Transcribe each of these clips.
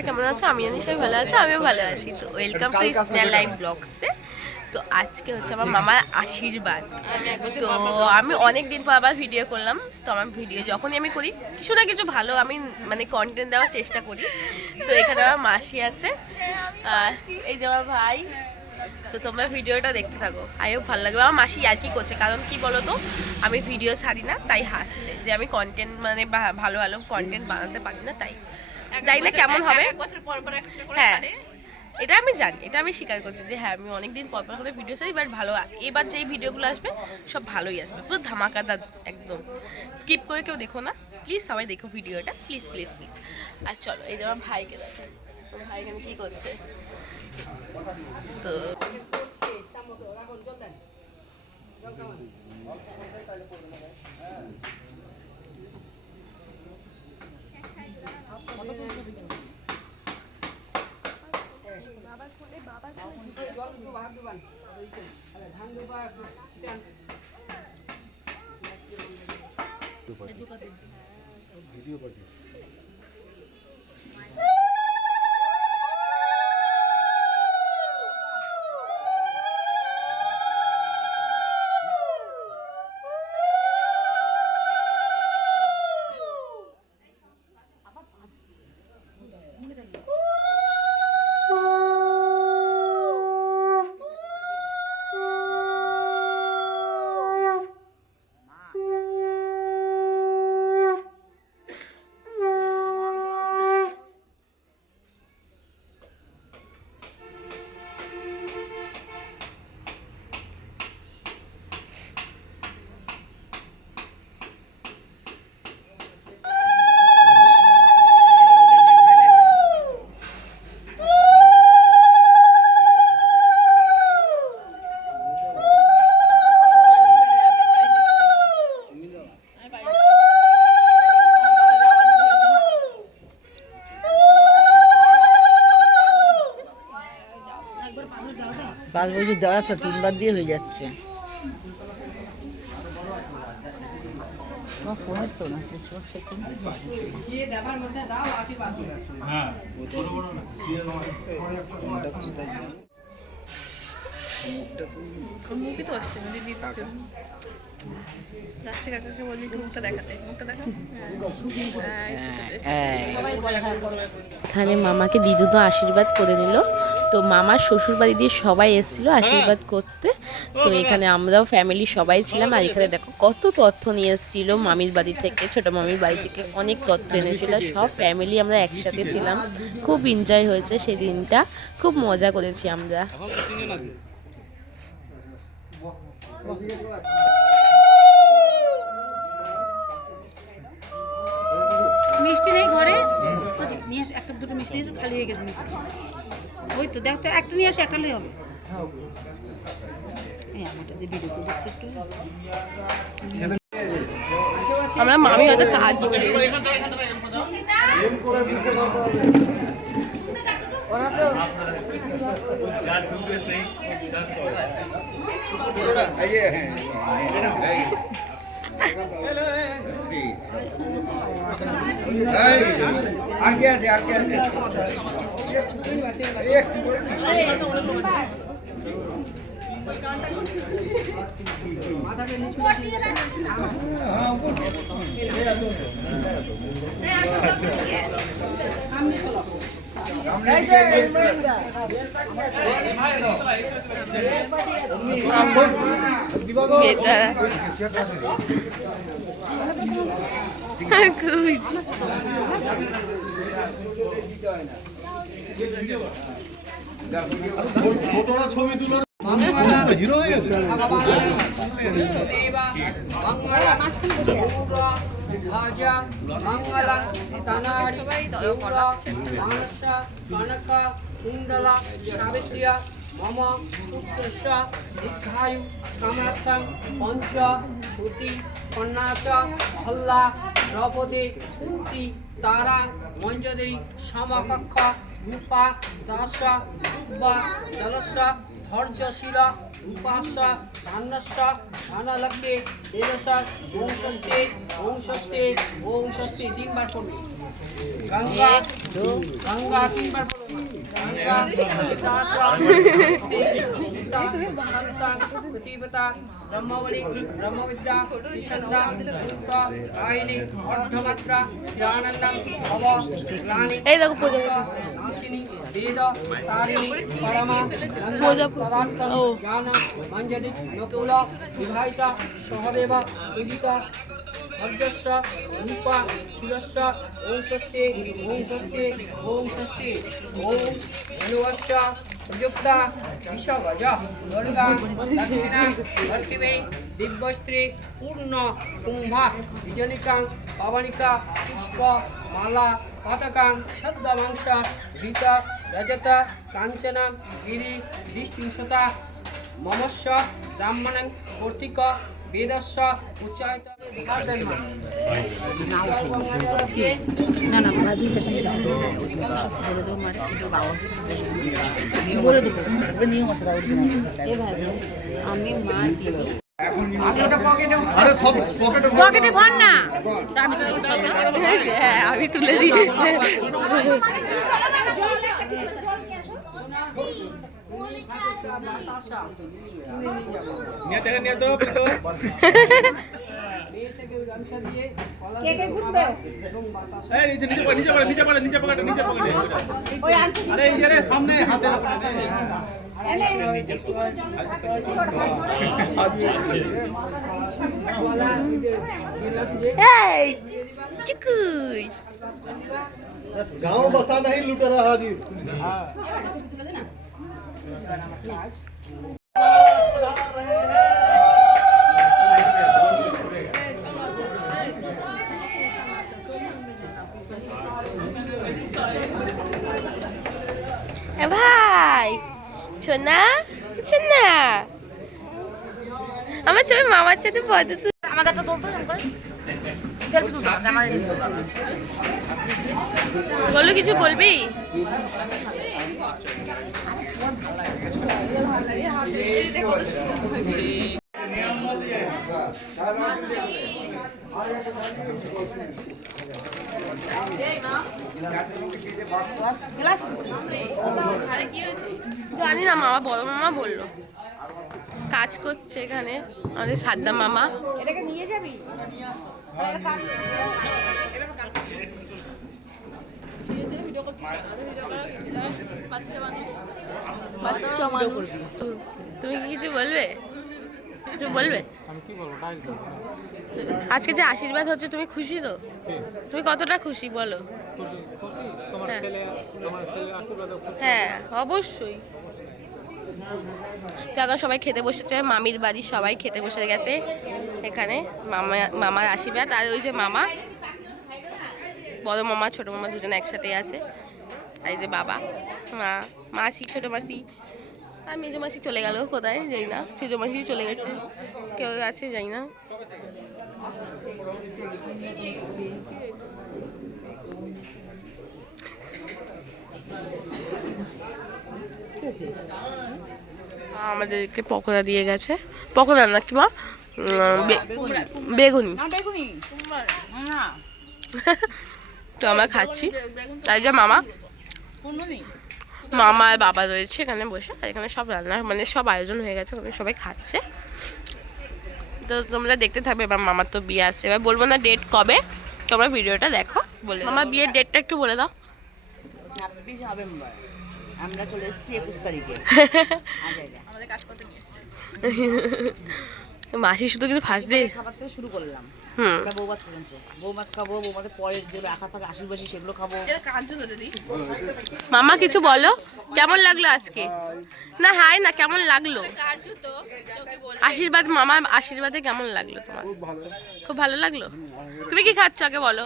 সবাই কেমন আছো? আমি জানি সবাই ভালো আছে, আমিও ভালো আছি। তো ওয়েলকাম টু স্নেল লাইফ ব্লগসে। তো আজকে হচ্ছে আমার মামার আশীর্বাদ। তো আমি অনেক দিন পর আবার ভিডিও করলাম। তো আমার ভিডিও যখনই আমি করি কিছু না কিছু ভালো আমি মানে কন্টেন্ট দেওয়ার চেষ্টা করি। তো এখানে আমার মাসি আছে, এই যে আমার ভাই। তো তোমরা ভিডিওটা দেখতে থাকো, আইও ভালো লাগবে। আমার মাসি আর কি করছে, কারণ কি বলতো আমি ভিডিও ছাড়ি না, তাই হাসছে যে আমি কন্টেন্ট মানে ভালো ভালো কন্টেন্ট বানাতে পারি না, তাই জানি না কেমন হবে। হ্যাঁ, এটা আমি জানি, এটা আমি স্বীকার করছি যে হ্যাঁ আমি অনেকদিন পর পর করে ভিডিও ছাড়ি, বাট ভালো। এবার যেই ভিডিওগুলো আসবে সব ভালোই আসবে, পুরো ধামাকাদার একদম। স্কিপ করে কেউ দেখো না প্লিজ, সবাই দেখো ভিডিওটা প্লিজ প্লিজ প্লিজ। আর চলো, এই যে আমার ভাইকে দেখো, আমার ভাই এখানে কি করছে। তো ভিডিও পাঠিয়ে পাঁচ বছর দেওয়া আছে, তিনবার দিয়ে হয়ে যাচ্ছে। ফোন এসছো না চলছে। মুখই তো আসছে না দিদি, লাস্টে কাকাকে বলি মুখটা দেখাতে, মুখটা দেখা। এখানে মামাকে দিদু তো আশীর্বাদ করে নিল। তো মামার শ্বশুর বাড়ি দিয়ে সবাই এসেছিল আশীর্বাদ করতে। তো এখানে আমরাও ফ্যামিলি সবাই ছিলাম। আর এখানে দেখো কত তথ্য নিয়ে এসেছিল মামির বাড়ি থেকে, ছোট মামির বাড়ি থেকে অনেক তথ্য এনেছিল। সব ফ্যামিলি আমরা একসাথে ছিলাম, খুব এনজয় হয়েছে সেই দিনটা, খুব মজা করেছি আমরা। মিষ্টি নেই ঘরে, নিয়ে আসো একটা দুটো মিষ্টি নিয়ে এসো, খালি হয়ে গেছে মিষ্টি। ওই তো দেখো তো, একটা নিয়ে আসো, একটা নিয়ে হবে। এই আমারটা দিয়ে ভিডিও করে দিচ্ছি একটু। আমরা মামি হয়তো কাজ আগে আছে আগে আছে ছবি তুলো হিরো হয়ে গেছে। मम पुत्रस्य दीर्घायु कामार्थं पंच श्रुति कन्यास हल्ला द्रौपदी कुंती तारा मंजरी समकक्ष रूपा दास दुब्बा दलस धैर्यशील রূপাস্য ধান্যস্য ধনলক্ষ্মী দেবস্য ওম ষষ্ঠী ওম ষষ্ঠী ওম ষষ্ঠী 3 বার পড়বে গঙ্গা গঙ্গা 3 বার পড়বে গঙ্গা পিতা সন্তান প্রতিপতা ব্রহ্মবলি ব্রহ্মবিদ্যা নিষন্দা রূপ আইনি অর্ধমাত্রা জ্ঞানন্দম ভব গ্লানি এই দেখো পূজা নাশিনী বেদ তারিণী পরমা পদার্থ জ্ঞান মঞ্জরি নকুল বিবাহিতা সহদেব পূজিতা অর্জস্য রূপা শিরস্য ওম ষষ্ঠী ওম ষষ্ঠী ওম ষষ্ঠী ওম ধনুবস্য প্রযুক্তা বিশ্বগজ দুর্গা দক্ষিণা লক্ষ্মী দিব্যস্ত্রী পূর্ণ কুম্ভা বিজনিকাং পাবনিকা পুষ্প মালা পতাকাং সদ্যমাংস ঘৃত রজত কাঞ্চন গিরি বিশৃংসতা মমস্য ব্রাহ্মণং কর্তিক বেদস্য উচ্চারিত না না আমরা দুইটার সঙ্গে সব বলে দেবো মানে একটু আওয়াজ বলে দেবো ওটা নিয়ম আছে তাও এভাবে আমি মা দিদি আরে সব পকেটে ভর না হ্যাঁ আমি তুলে দিই এই চিকুস गांव बसा नहीं लुटेरा हाजिर এ ভাই সোনা সোনা আমার ছবি মামার সাথে ফটো তুল আমাদেরটা তুলতো সেলফি তুলতো আমাদের বলো কিছু বলবি জানি না মামা বড় মামা বললো কাজ করছে এখানে আমাদের সাদ্দা মামা এটাকে নিয়ে যাবি তুমি কি কিছু বলবে কিছু বলবে আজকে যে আশীর্বাদ হচ্ছে তুমি খুশি তো তুমি কতটা খুশি বলো হ্যাঁ অবশ্যই তো এখন সবাই খেতে বসেছে মামির বাড়ি সবাই খেতে বসে গেছে এখানে মামার আশীর্বাদ আর ওই যে মামা বড় মামা ছোট মামা দুজন একসাথে আছে আর এই যে বাবা মা মাসি ছোট মাসি আর মেজো মাসি চলে গেল কোথায় যাই না সেজো মাসি চলে গেছে কেউ আছে যাই না আমাদেরকে পকোড়া দিয়ে গেছে পকোড়া না কি মা বেগুনি তো আমরা খাচ্ছি তাই যে মামা মামা আর বাবা রয়েছে এখানে বসে আর এখানে সব রান্না মানে সব আয়োজন হয়ে গেছে ওখানে সবাই খাচ্ছে তো তোমরা দেখতে থাকবে এবার মামার তো বিয়ে আসছে এবার বলবো না ডেট কবে তোমরা ভিডিওটা দেখো বলে মামা বিয়ের ডেটটা একটু বলে দাও 26 নভেম্বর আমরা চলে এসেছি 21 তারিখে আমাদের কাজ করতে নিয়ে এসেছে মাসি শুধু কিন্তু ফার্স্ট ডে খাবার থেকে শুরু করলাম হুম বৌভাত পর্যন্ত বৌভাত খাবো বৌভাতের পরের যে রাখা থাকে আশীর্বাদী সেগুলো খাবো মামা কিছু বলো কেমন লাগলো আজকে না হাই না কেমন লাগলো আশীর্বাদ মামা আশীর্বাদে কেমন লাগলো তোমার খুব ভালো লাগলো তুমি কি খাচ্ছ আগে বলো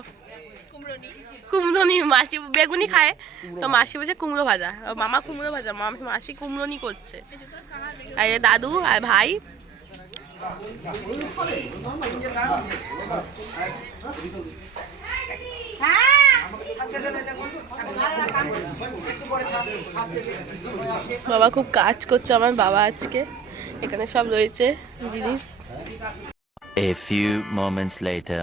কুমড়োনি মাসি বেগুনি খায় তো মাসি বলছে কুমড়ো ভাজা মামা কুমড়ো ভাজা মাসি কুমড়োনি করছে আর দাদু আর ভাই বাবা খুব কাজ করছে আমার বাবা আজকে এখানে সব রয়েছে জিনিস। A few moments later.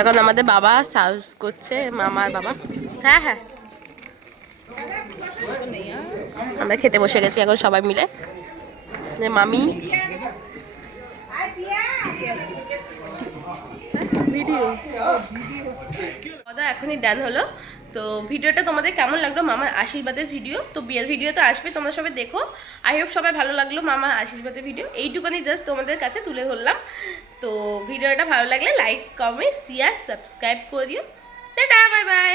এখন আমাদের বাবা সার্ভ করছে, মামার বাবা। হ্যাঁ হ্যাঁ, আমরা খেতে বসে গেছি এখন সবাই মিলে। মামি ভিডিও এখনই ডান হলো। তো ভিডিওটা তোমাদের কেমন লাগলো, মামার আশীর্বাদের ভিডিও? তো বিয়ের ভিডিও তো আসবে, তোমরা সবাই দেখো। আই হোপ সবাই ভালো লাগলো মামার আশীর্বাদের ভিডিও। এইটুকুনি জাস্ট তোমাদের কাছে তুলে ধরলাম। তো ভিডিওটা ভালো লাগলে লাইক, কমেন্ট, শেয়ার, সাবস্ক্রাইব করে দিও। Tata, bye bye.